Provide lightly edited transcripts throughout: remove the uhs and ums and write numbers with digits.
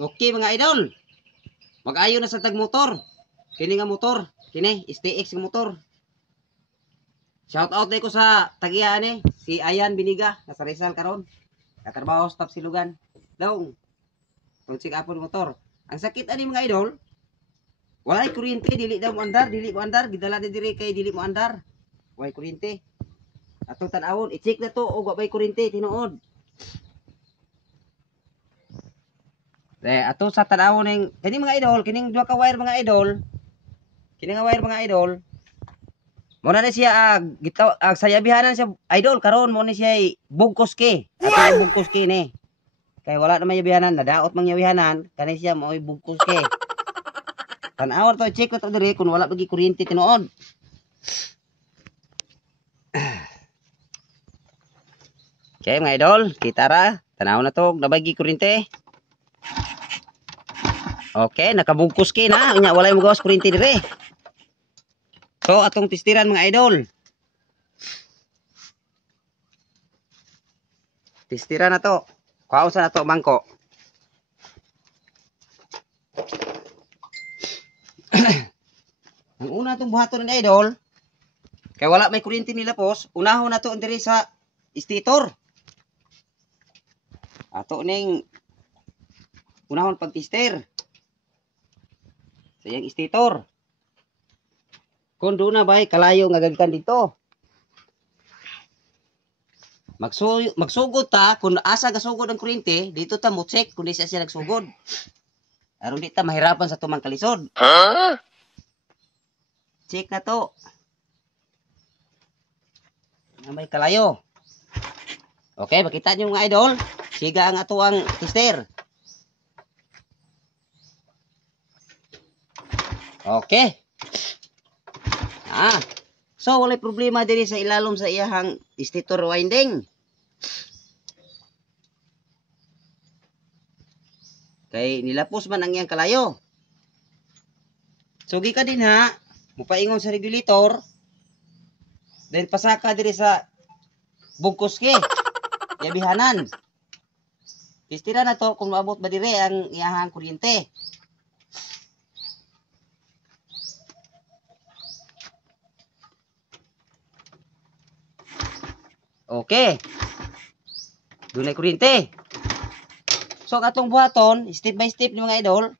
Okay mga idol. Mag-ayo na sa tag motor. Kini nga motor, kini STX nga motor. Shout out day ko sa tagiya ni si Ayan Biniga sa Rizal karon. Katrabaho stop Silugan. Dong. Check up motor. Ang sakit ani mga idol. Wala ay kuryente, dili daw mo andar, gidala na diri kay dili mo andar. Way kuryente. Atong tan-awon, i-check na to og wa bay kuryente tinuod. Ato sa tan-awon ning kini mga idol, kining duha ka wire mga idol. Kini nga wire mga idol. Mo na siya sayabihanan siya idol karon mo ni siya bugkoske. Ato bugkoske ni. Kay wala na may yabihanan, nadaot mang yabihanan, kani siya mo bugkoske. Tan-awon to check na to diri kun wala bagi kuryente tinuod. Okay mga idol, kita ra. Tanaw na to, nabagi kuryente. Okay, nakabugkos ki na. Unya walay mo gawas kuryente dire. So atong testiran mga idol. Testiran na to. Kausa na to bangko. Ang una itong buhaton ng idol, kaya wala may kuryente nila pos, unahon na to diri sa stator. Ato ning unahon pag-tester. Sa iyang stator. Kung doon na ba'y kalayo nga gagkan dito. Magsugod ta, kung asa gasugod ang kuryente, dito ta mo check kung di siya nagsugod. Aron di ta mahirapan sa tumang kalisod. Check na to. Na may kalayo. Okay, makita nyo mga idol. Siga ang ato ang tester. Okay. So walay problema diri sa ilalom sa iyahang stator winding. Kay nilapos man ang iyang kalayo. So gikan din ha, mupaingon sa regulator. Then pasaka diri sa bugkoske. Yabihanan. Testira na to kung maabot ba dire ang iyahang kuryente. Okay. Dunay kuryente. So atong buhaton, step by step ni mga idol.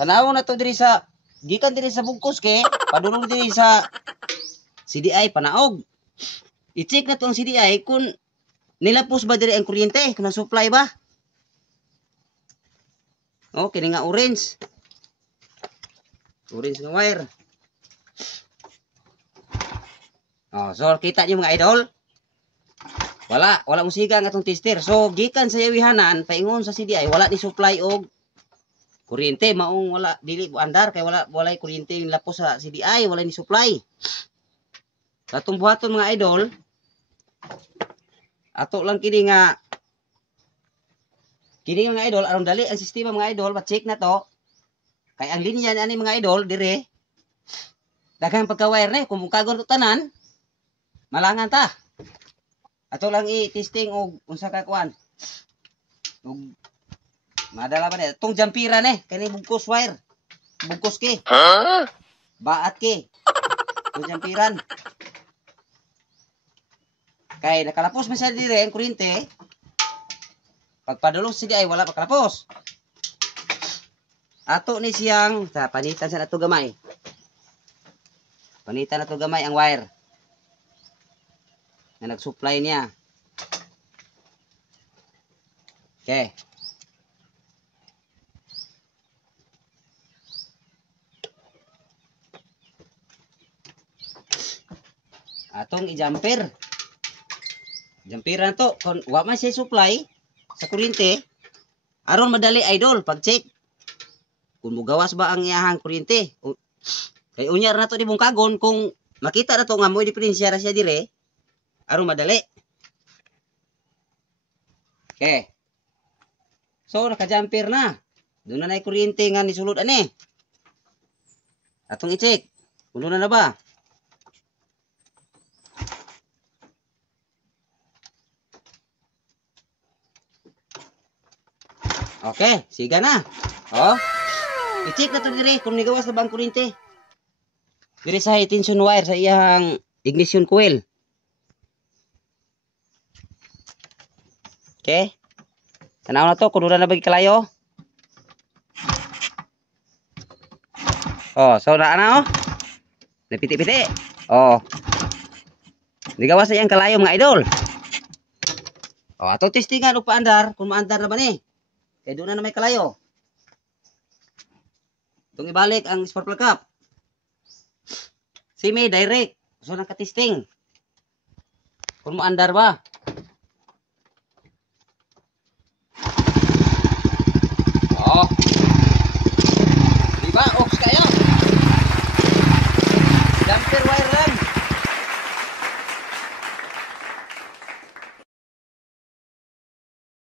Tanawon na to diri sa gikan diri sa bugkoske, padulong diri sa CDI panaog. I-check na to ang CDI kung nilapos ba diri ang kuryente, kung supply ba. Oh, kini nga orange. Orange nga wire. Oh, so kita niyo mga idol. Wala musiga nga atong tester. So gikan sa yawihanan paingon sa CDI wala ni supply og kuryente, maong wala dili andar kay walay kuryente yung lapos sa CDI, wala ni supply. Sa atong buhaton mga idol, ato lang kini mga idol aron dali ang sistema mga idol, pa-check na to. Kay ang linya ani mga idol dire daghang pagka-wire ni kung kagon to tanan malangan ta. Ato lang i-testing og unsa ka kuan. Og madala ba ni tong jampira ni kani bugkos wire. Bugkos ki. Baat ki. Tong jampiran. Kay nakalapos man siya dire ang kuryente. Pagpadulong sige ay wala pa kalapos. Ato ni siyang panitan sa nato gamay. Panitan nato gamay ang wire. Na nag-supply niya. Okay. Atong i-jumper. Jumperan to. Kung wa man siya supply sa kuryente, aron madali idol pag-check. Kung mugawas ba ang iyahang kuryente. Kay unyar na to di bungkagon kung makita na to nga mo diferensya ra siya dire. Aron madali. Okay. So naka-jumper na. Doon na kuryente nga nisulod ani. Atong i-check. Kuno na ba? Okay, siga na. Oh. I-check na to dire kung nigawas na ba ang kuryente. Dire sa high tension wire sa iyang ignition coil. Okay. Tanaw na to kung wala na bagi kalayo. Oh, so na oh. Napiti-piti. Oh. Nigawas na iyang kalayo mga idol. Oh, ato testingan og paandar kung maandar na ba ni. Kay doon na may kalayo. Itong ibalik ang spark plug cap. Semi direct. So naka-testing. Kung maandar ba? Oh.